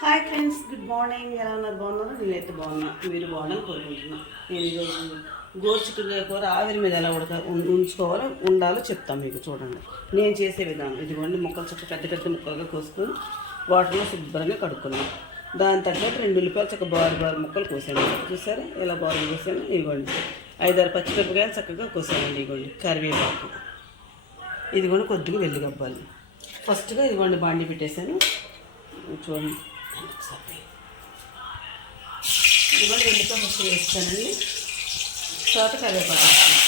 Hi friends good morning. ఎలా ఉన్నారు? బాగున్నారు? నేనైతే బాగున్నా. మీరు బాగున్నాను కోరుకుంటున్నాను నేను ఈరోజు గోర్చుకునే కూర ఆవిరి మీద ఎలా ఉడక ఉంచుకోవాలో ఉండాలో చెప్తాను మీకు చూడండి. నేను చేసే విధానం. ఇదిగోండి ముక్కలు చక్క పెద్ద పెద్ద ముక్కలుగా కోసుకొని వాటర్లో శుభ్రంగా కడుక్కున్నాను. దాని తగ్గట్టు రెండు ఉల్లిపాయలు చక్క బారు బారు ముక్కలు కోసాను. చూసారా? ఇలా బారు కోసాను? ఇదిగోండి. ఐదారు పచ్చిమిరపకాయలు చక్కగా కోసానండి ఇదిగోండి కరివేపాకు. ఇదిగోండి కొద్దిగా వెల్లిగబ్బాలి ఫస్ట్గా ఇదిగోండి బాండి పెట్టేశాను. చూడండి. ఒకసారి. ఇదిగోండి వెల్లిపాయ ఫస్ట్ వేస్తానండి. తర్వాత కరివేపాకు వేస్తాను.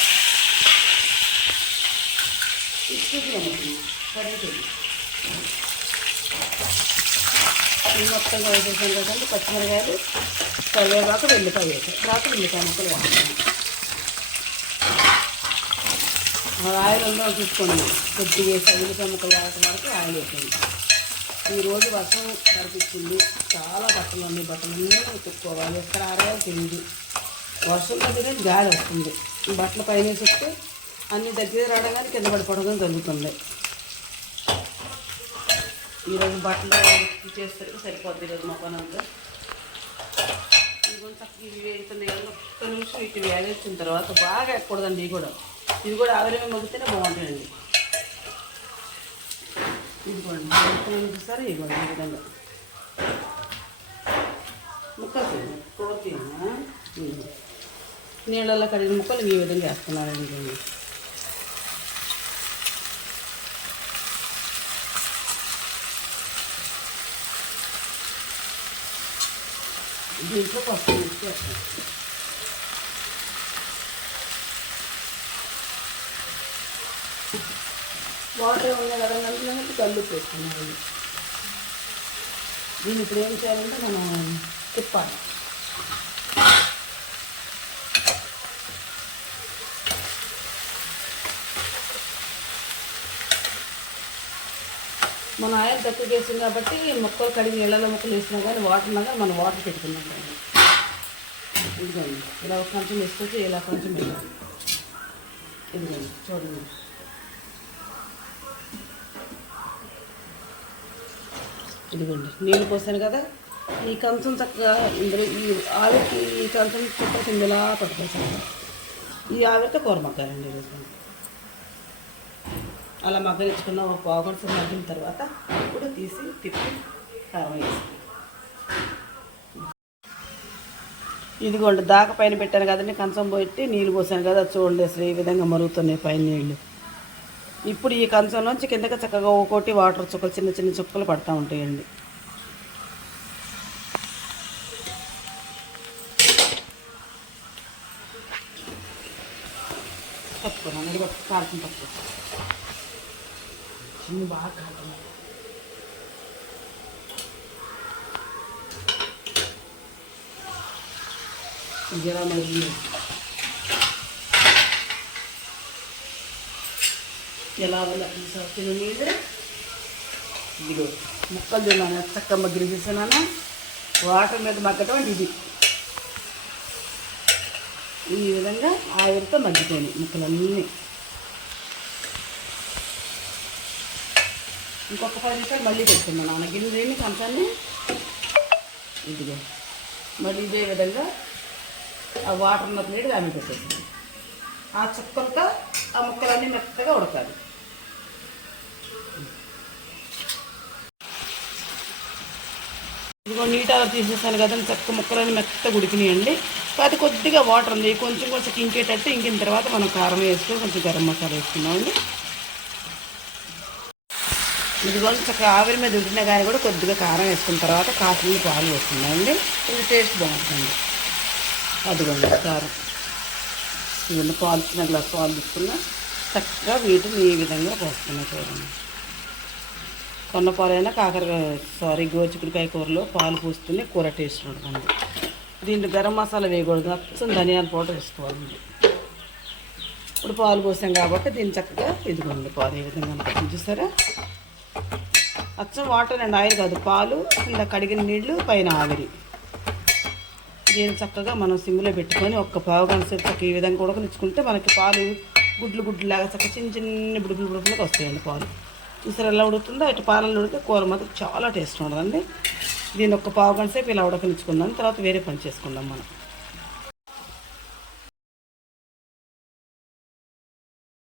ఇప్పుడు కరివేపాకు. ఇది మొత్తంగా కదండి పచ్చిమిరకాయలు కరివేపాకు వెల్లిపాయ వేసాను. తర్వాత వెల్లిపాయ ముక్కలు వేస్తాను. ఆయిల్ ఉందో చూసుకోండి. కొద్దిగా వేసి ఉల్లిపాయ ముక్కలు వాడటం వరకు ఆయిల్ వేసాను ఈరోజు వర్షం కనిపించింది చాలా బట్టలు ఉన్నాయి. బట్టలు అన్నీ ఉతుక్కోవాలి. ఎక్కడ ఆరాయో తెలియదు వర్షం దగ్గరే గాలి వస్తుంది. ఈ బట్టలు పైన వేసేస్తే అన్ని దగ్గర రావడం కానీ కింద పడిపోవడం కానీ జరుగుతుంది. ఈరోజు బట్టలు చేస్తే సరిపోద్ది ఈరోజు మా పని అంతా. చక్కగా ఇవి వేగుతుంది కదా ఒక్క నిమిషం ఇటు వేగించిన తర్వాత బాగా ఎక్కకూడదండి ఇవి కూడా. ఇది కూడా ఆవిరమే మగ్గితేనే బాగుంటుందండి. ఇదిగోండి వేగుతున్నాను చూసారా? ఇదిగోండి ఈ విధంగా. ముక్కలు తీయండి కూర నీళ్ళల్లో కడిగిన ముక్కలు ఈ విధంగా వేస్తున్నారండి ఇదిగోండి దీంట్లో పసుపు వేసి వాటర్ ఉన్న కదా కళ్ళు పెట్టుకున్నాను దీన్ని ఇప్పుడు ఏం చేయాలంటే మనం తిప్పాలి. మన ఆయిల్ తక్కువ చేసాం కాబట్టి మొక్కలు కడిగి నీళ్ళలో మొక్కలు వేసినా కానీ వాటర్ కానీ మనం వాటర్ పెట్టుకున్నాం కానీ ఇదిగోండి ఇలా ఒక కొంచెం వేసుకోవచ్చు ఇలా కొంచెం ఇదిగోండి చూడండి. ఇదిగోండి నీళ్ళు పోసాను కదా. ఈ కంచం చక్కగా ఇందులో ఈ ఆవిరికి ఈ కంచం చక్కగా కిందలా పట్టుకోసాను ఈ ఆవిరితో కూర మగ్గాలండి ఈరోజు. అలా మగ్గనిచ్చుకున్న ఒక పావుగంట మగ్గిన తర్వాత ఇప్పుడు తీసి తిప్పి కారం వేసి ఇదిగోండి దాక పైన పెట్టాను కదండి కంచం పెట్టి నీళ్ళు పోసాను కదా. చూడండి అసలు ఈ విధంగా మరుగుతున్నాయి పైన నీళ్ళు ఇప్పుడు ఈ కంచంలోంచి కిందకి చక్కగా ఒక్కోటి వాటర్ చుక్కలు చిన్న చిన్న చుక్కలు పడతా ఉంటాయండి. పట్టుకున్నాను ఇది పట్టు కాల్చిన పట్టు చిన్న బాగా కాలుతున్నాయి జరా మరి ఎలా ఉందో తీసిన నీళ్ళు. ఇదిగో ముక్కలు తిన్నాను. చక్కగా మగ్గిన చేసినాను వాటర్ మీద మగ్గటం ఇది. ఈ విధంగా ఆయిల్తో మగ్గిపోయినాయి ముక్కలన్నీ. ఇంకొక పది నిమిషాలు మళ్ళీ పెట్టుకున్నాను నాన్న. గిన్నె వేయండి కంచాన్ని ఇదిగో. మళ్ళీ ఇదే విధంగా ఆ వాటర్ ఉన్న ప్లేట్ దాన్ని పెట్టేసాను ఆ చుక్కలతో ఆ ముక్కలన్నీ మెత్తగా ఉడకాలి. ఇదిగో నీట్ అలా తీసేసాను కదండి చక్క ముక్కలని మెత్తగా ఉడికినాయండి. అది కొద్దిగా వాటర్ ఉంది. కొంచెం కొంచెం ఇంకేటట్టు ఇంకిన తర్వాత మనం కారం వేసుకొని కొంచెం గరం మసాలా వేసుకున్నామండి ఇదిగోండి చక్కగా ఆవిరి మీద ఉడికినా కానీ కూడా కొద్దిగా కారం వేసుకున్న తర్వాత కాసిన పాలు వేసుకున్నామండి ఇది టేస్ట్ బాగుంటుంది. అదిగోండి కారం. ఇవన్నీ పాలు చిన్న గ్లాస్ పాలు తీసుకున్నా చక్కగా వీటిని ఈ విధంగా పోస్తున్నాయి చూడండి. కొన్న పాలైనా కాకరకాయ సారీ గోచికుడికాయ కూరలో పాలు పోస్తూనే కూర టేస్ట్ ఉంటుంది. దీంట్లో గరం మసాలా వేయకూడదు అచ్చం ధనియాల పౌడర్ వేసుకోవాలండి ఇప్పుడు పాలు పోసాం కాబట్టి దీన్ని చక్కగా ఇదిగోండి పాలు ఏ విధంగా ఉంటుంది చూసారా? అచ్చం వాటర్ అండ్ ఆయిల్ కాదు పాలు కింద కడిగిన నీళ్ళు పైన ఆవిరి. దీన్ని చక్కగా మనం సిమ్లో పెట్టుకొని ఒక్క పావు గంట చక్క ఈ విధంగా ఉడకనిచ్చుకుంటే మనకి పాలు గుడ్లు గుడ్లు లాగా చక్క చిన్న చిన్న బుడుపులు బుడుపులకు వస్తాయండి పాలు. ఇసురు ఎలా ఉడుకుతుందో అటు పాలల్లో ఉడితే కూర మాత్రం చాలా టేస్ట్ ఉండదండి. దీన్ని ఒక పావు గంట సేపు ఇలా ఉడకనిచ్చుకుందాం. తర్వాత వేరే పని చేసుకుందాం మనం.